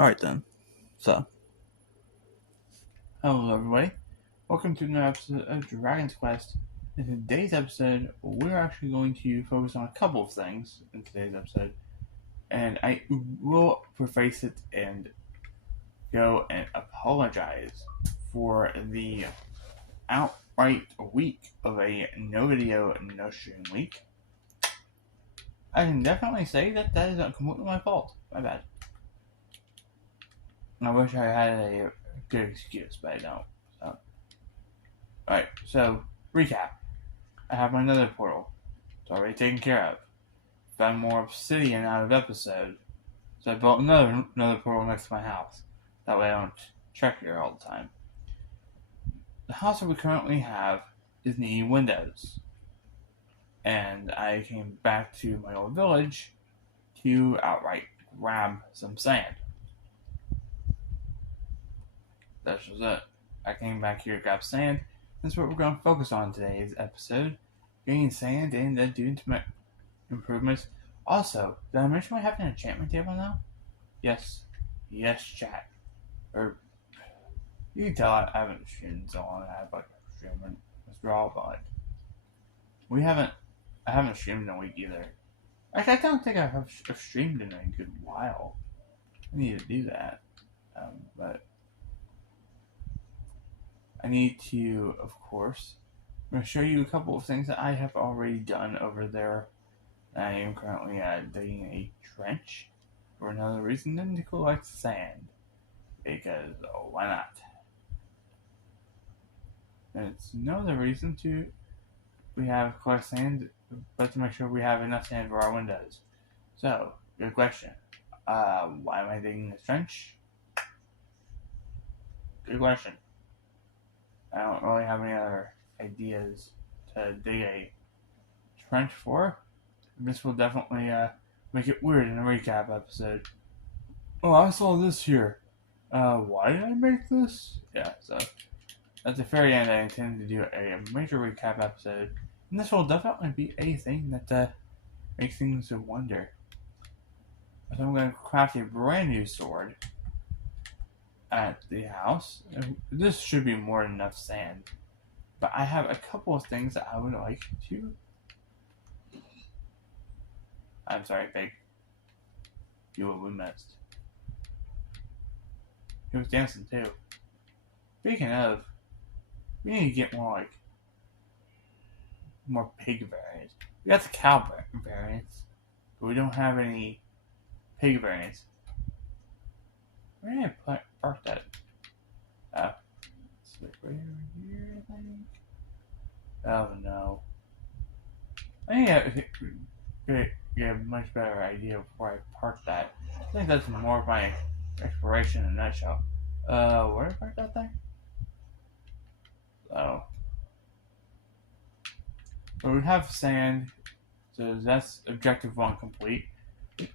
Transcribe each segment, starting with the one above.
Alright then. So, hello everybody. Welcome to another episode of Dragon's Quest. In today's episode, we're actually going to focus on a couple of things in today's episode. And I will preface it and go and apologize for the outright week of a no video, no stream week. I can definitely say that is completely my fault. My bad. I wish I had a good excuse, but I don't. So. Alright, so, recap. I have my nether portal. It's already taken care of. Found more obsidian out of episode. So I built another portal next to my house. That way I don't check here all the time. The house that we currently have is needing windows. And I came back to my old village to outright grab some sand. That's just it. I came back here to grab sand. That's what we're going to focus on today's episode. Getting sand and then doing improvements. Also, did I mention I have an enchantment table now? Yes. Yes, chat. Or, you can tell I haven't streamed so long. I have like a streaming withdrawal, but I haven't streamed in a week either. Actually, I don't think I have streamed in a good while. I need to do that. But I need to, of course, I'm going to show you a couple of things that I have already done over there. I am currently digging a trench for another reason than to collect sand. Because, why not? And it's no other reason we have collect sand, but to make sure we have enough sand for our windows. So, good question. Why am I digging this trench? Good question. I don't really have any other ideas to dig a trench for. This will definitely make it weird in a recap episode. Oh, I saw this here. Why did I make this? Yeah, so at the very end, I intend to do a major recap episode, and this will definitely be a thing that makes things wonder. So I'm going to craft a brand new sword at the house. This should be more than enough sand, but I have a couple of things that I would like to. I'm sorry, pig. You will be missed. He was dancing too. Speaking of, we need to get more pig variants. We got the cow variants, but we don't have any pig variants. Where did I park that? It's like right over here, I think. Oh no. I need to get a much better idea before I park that. I think that's more of my exploration in a nutshell. Where did I park that thing? Oh. But we have sand, so that's objective 1 complete.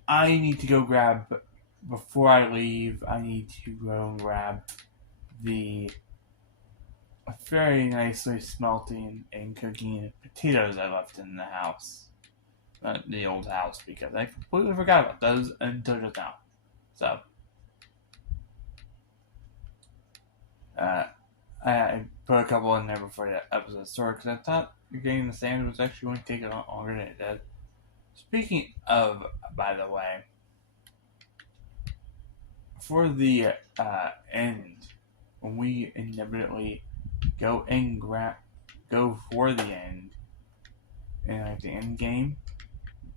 I need to go grab, before I leave, I need to go and grab the very nicely smelting and cooking potatoes I left in the house. The old house, because I completely forgot about those until just now. So, I put a couple in there before the episode started because I thought getting the sand was actually going to take a lot longer than it did. Speaking of, by the way, for the end, when we inevitably go for the end, in like the end game,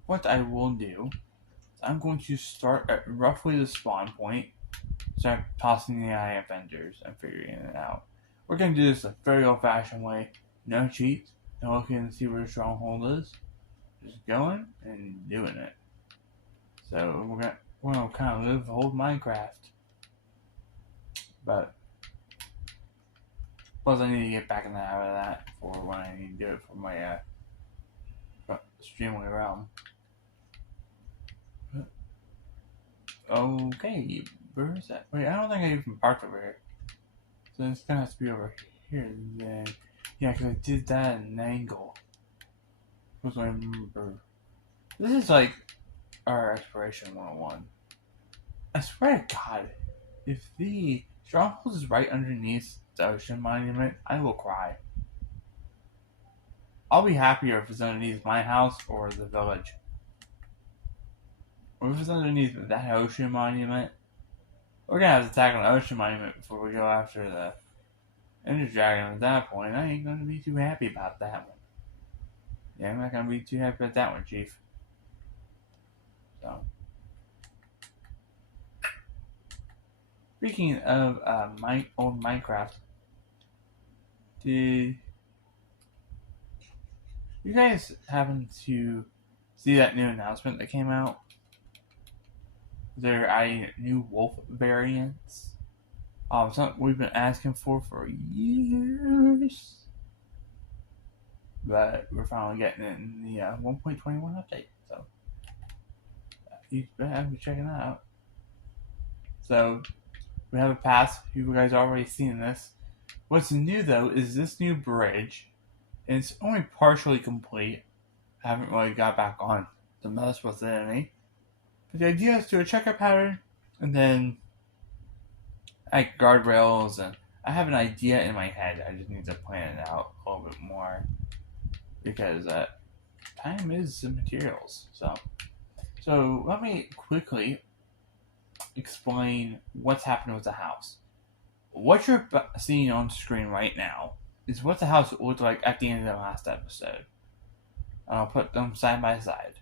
what I will do is I'm going to start at roughly the spawn point, start tossing the eye at vendors and figuring it out. We're going to do this a very old-fashioned way. No cheats. No looking to see where the stronghold is. Just going and doing it. So we're gonna kind of live old Minecraft. But plus I need to get back in the habit of that for when I need to do it for my Streamway realm. Okay, where is that? Wait, I don't think I even parked over here. So it's gonna have to be over here then. Yeah, because I did that at an angle. What do I remember? This is like our exploration 101. I swear to God, if the stronghold is right underneath the ocean monument, I will cry. I'll be happier if it's underneath my house or the village. Or if it's underneath that ocean monument, we're gonna have to attack on the ocean monument before we go after the Ender Dragon at that point. I ain't gonna be too happy about that one. Yeah, I'm not gonna be too happy about that one, Chief. So, speaking of my old Minecraft, did you guys happen to see that new announcement that came out? There are new wolf variants. Something we've been asking for years, but we're finally getting it in the 1.21 update. So you better be checking that out. So we have a pass. You guys already seen this. What's new though is this new bridge, and it's only partially complete. I haven't really got back on to mess with it any. But the idea is to a checker pattern, and then like guardrails, and I have an idea in my head. I just need to plan it out a little bit more because time is the materials. So let me quickly explain what's happening with the house. What you're seeing on screen right now is what the house looked like at the end of the last episode. I'll put them side by side.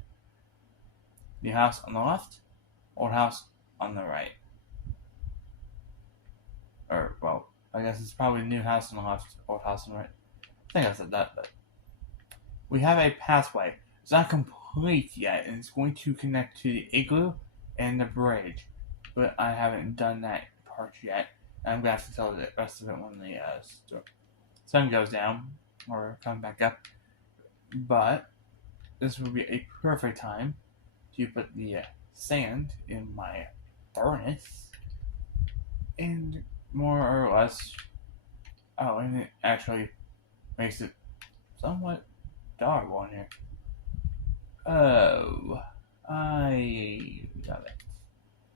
New house on the left, old house on the right. Or, well, I guess it's probably new house on the left, old house on the right. I think I said that, but we have a pathway. It's not complete yet, and it's going to connect to the igloo and the bridge, but I haven't done that part yet. I'm going to have to tell the rest of it when the sun goes down or comes back up. But this would be a perfect time to put the sand in my furnace, and more or less, and it actually makes it somewhat dark on here. Oh, I got it.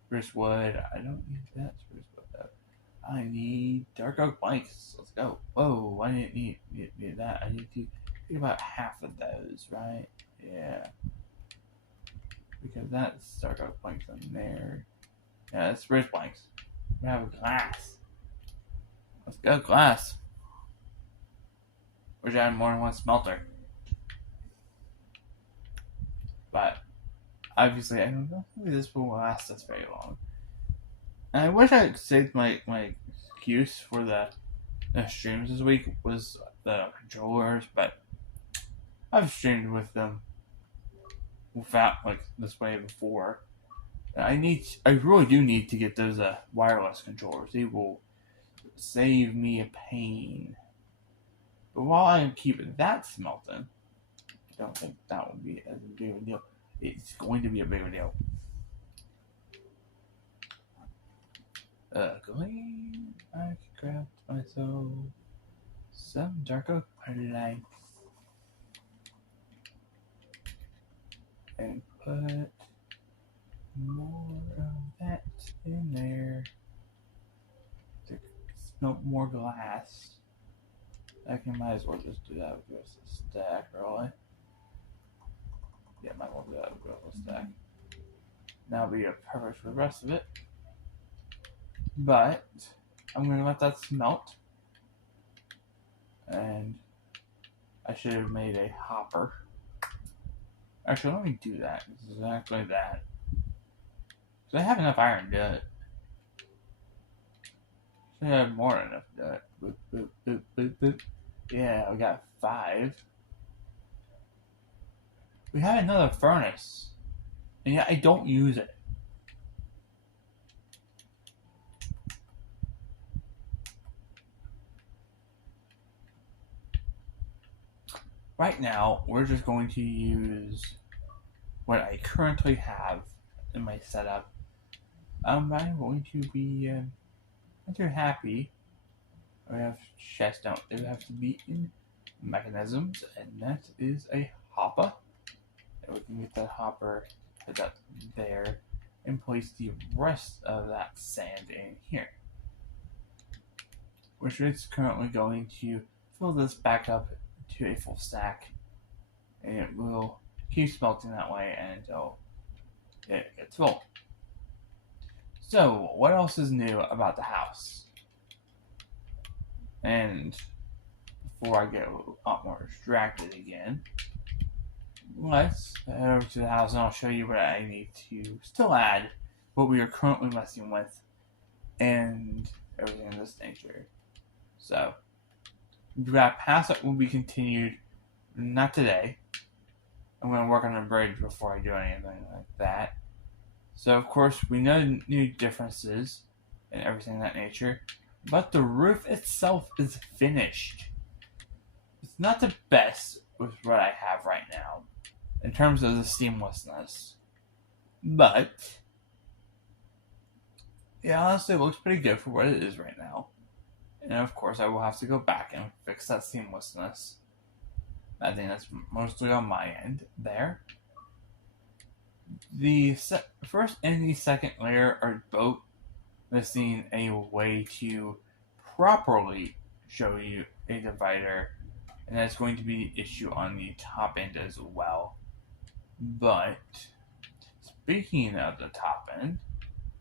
Spruce wood. I don't need that spruce wood though. I need dark oak planks. Let's go. Whoa, I didn't need that. I need to get about half of those, right? Yeah. Because that's dark oak planks in there. Yeah, that's spruce planks. We have glass. Let's go, glass. Wish I had more than one smelter. But obviously, I don't know if this will last us very long. And I wish I had saved my excuse for the streams this week was the controllers, but I've streamed with them without like this way before. I really do need to get those wireless controllers. They will save me a pain. But while I keep that smelting, I don't think that will be as big of a deal. It's going to be a bigger deal. Going, I grabbed myself some dark oak planks and put more of that in there to smelt more glass. I might as well just do that with the rest of the stack, really. Yeah, might as well do that with the rest of the stack. That'll be perfect for the rest of it. But I'm going to let that smelt. And I should have made a hopper. Actually, let me do that. Exactly that. Because I have enough iron to do it. Should have more than enough to do it. Boop, boop, boop, boop, boop. Yeah, we got 5. We have another furnace. And yet I don't use it. Right now, we're just going to use what I currently have in my setup. I'm going to be not too happy. I have chests down. They have to be in mechanisms, and that is a hopper. And we can get that hopper put that there. and place the rest of that sand in here, which is currently going to fill this back up to a full stack, and it will keep smelting that way until it gets full. So, what else is new about the house? And before I get a lot more distracted again, let's head over to the house and I'll show you what I need to still add, what we are currently messing with, and everything of this nature. So, we've got paths that will be continued, not today. I'm going to work on the bridge before I do anything like that. So, of course, we know new differences and everything of that nature, but the roof itself is finished. It's not the best with what I have right now in terms of the seamlessness, but it honestly looks pretty good for what it is right now. And of course, I will have to go back and fix that seamlessness. I think that's mostly on my end there. The first and the second layer are both missing a way to properly show you a divider, and that's going to be the issue on the top end as well. But speaking of the top end,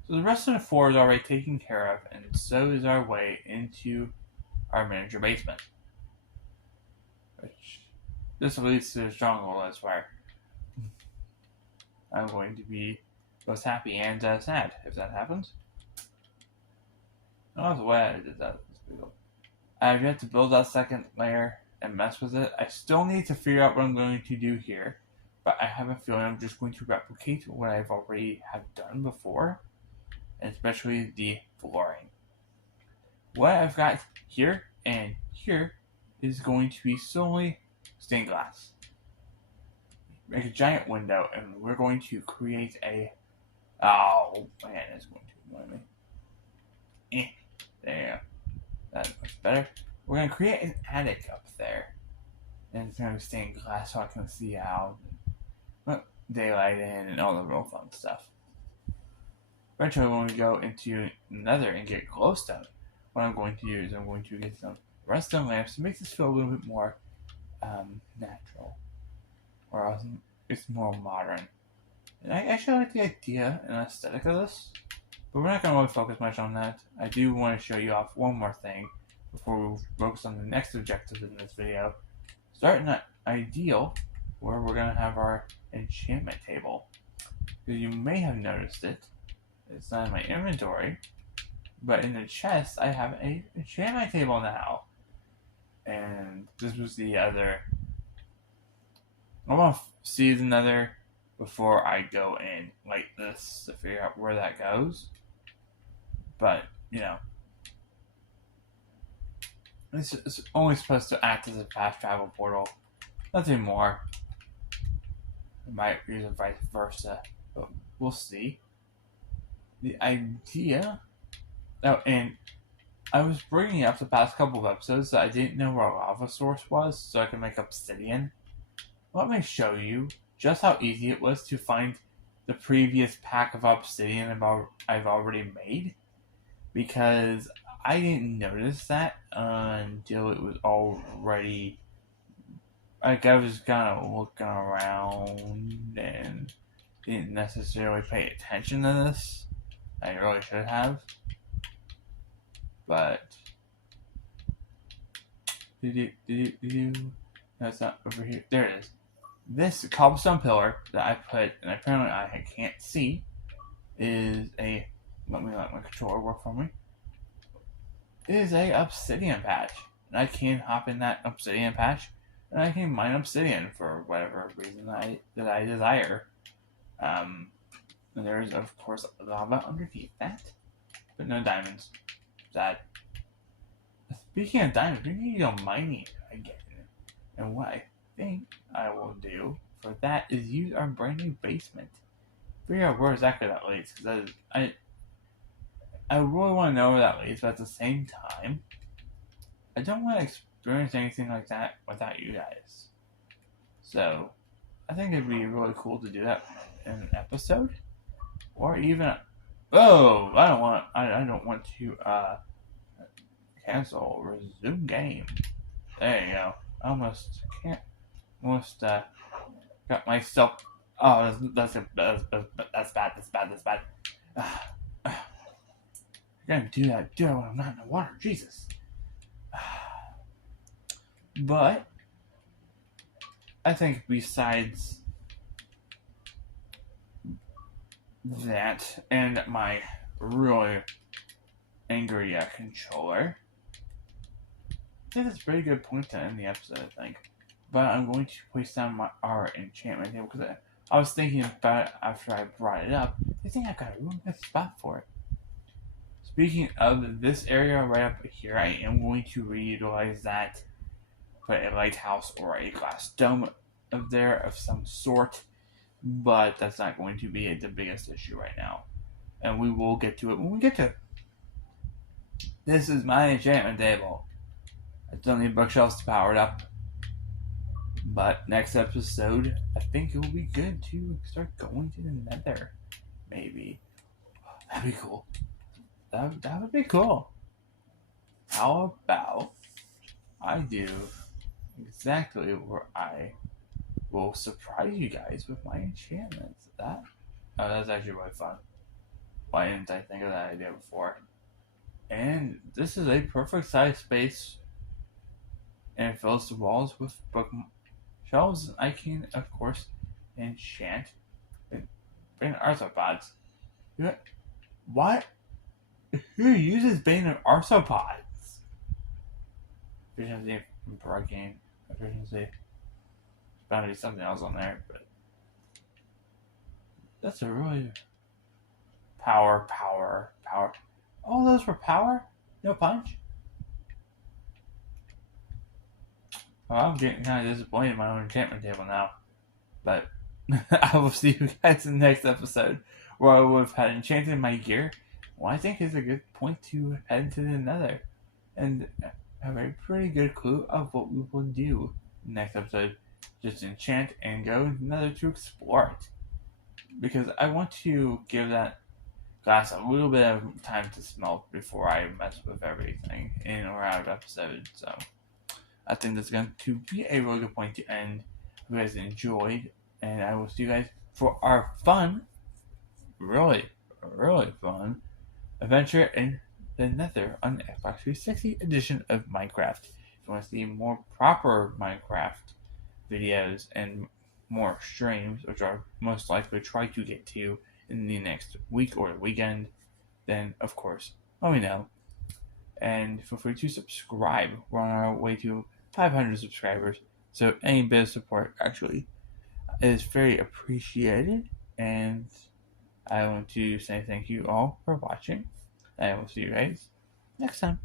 so the rest of the floor is already taken care of, and so is our way into our miniature basement, which this leads to the jungle. That's where I'm going to be both happy and sad if that happens. I don't know why I did that. I've yet to build that second layer and mess with it. I still need to figure out what I'm going to do here, but I have a feeling I'm just going to replicate what I've already have done before, and especially the flooring. What I've got here and here is going to be solely stained glass. Make a giant window, and we're going to create a... Oh, man, it's going to annoy me. There. That looks better. We're going to create an attic up there. And it's going to be stained glass so I can see out. And daylight in and all the real fun stuff. Eventually, when we go into Nether and get glowstone, what I'm going to do is I'm going to get some redstone lamps to make this feel a little bit more natural. Or else it's more modern. And I actually like the idea and aesthetic of this, but we're not going to really focus much on that. I do want to show you off one more thing before we focus on the next objective in this video. Starting at Ideal, where we're going to have our enchantment table. You may have noticed it. It's not in my inventory, but in the chest I have an enchantment table now. And this was the other... I want to see the Nether before I go in like this to figure out where that goes. But, you know, it's only supposed to act as a fast travel portal. Nothing more. I might use it vice versa, but we'll see. The idea... Oh, and I was bringing up the past couple of episodes that I didn't know where a lava source was, so I could make obsidian. Let me show you just how easy it was to find the previous pack of obsidian I've already made, because I didn't notice that until it was already... Like, I was kind of looking around and didn't necessarily pay attention to this. I really should have. But... No, it's not over here. There it is. This cobblestone pillar that I put, and apparently I can't see, is a... Let my controller work for me. It is a obsidian patch. And I can hop in that obsidian patch, and I can mine obsidian for whatever reason that I desire. And there's, of course, lava underneath that, but no diamonds. Sad. Speaking of diamonds, we need to go mining again. And what I think I will do for that is use our brand new basement. Figure out where exactly that leads, because I really want to know where that leads, but at the same time, I don't want to experience anything like that without you guys. So, I think it'd be really cool to do that in an episode, or even oh, I don't want to cancel resume game. There you go. I almost can't almost got myself. Oh, that's bad. That's bad. You're gonna do that when I'm not in the water. Jesus. But I think besides that and my really angry controller, I think that's a pretty good point to end the episode, I think. But I'm going to place down our enchantment table because I was thinking about it after I brought it up. I think I got a really good spot for it. Speaking of this area right up here, I am going to reutilize that, put a lighthouse or a glass dome up there of some sort, but that's not going to be the biggest issue right now. And we will get to it when we get to it. This is my enchantment table. I still need bookshelves to power it up. But next episode, I think it will be good to start going to the nether. Maybe. That'd be cool. That would be cool. How about I do exactly where I will surprise you guys with my enchantments? That's actually really fun. Why didn't I think of that idea before? And this is a perfect size space. And it fills the walls with bookshelves. I can, of course, enchant and bring arthropods. What? Who uses Bane of Arthropods? Efficiency for game. Efficiency. Bound to be something else on there, but that's a really power. All those were power? No punch? Well, I'm getting kind of disappointed in my own enchantment table now. But I will see you guys in the next episode where I will have had enchanted my gear. Well, I think is a good point to head to the nether and have a pretty good clue of what we will do next episode. Just enchant and go to the nether to explore it. Because I want to give that glass a little bit of time to smelt before I mess with everything in or out of episode. So I think that's going to be a really good point to end. If you guys enjoyed, and I will see you guys for our fun, really fun adventure in the nether on the Xbox 360 edition of Minecraft. If you want to see more proper Minecraft videos and more streams, which are most likely try to get to in the next week or weekend, then of course let me know. And feel free to subscribe. We're on our way to 500 subscribers, so any bit of support actually is very appreciated. And I want to say thank you all for watching. I will see you guys next time.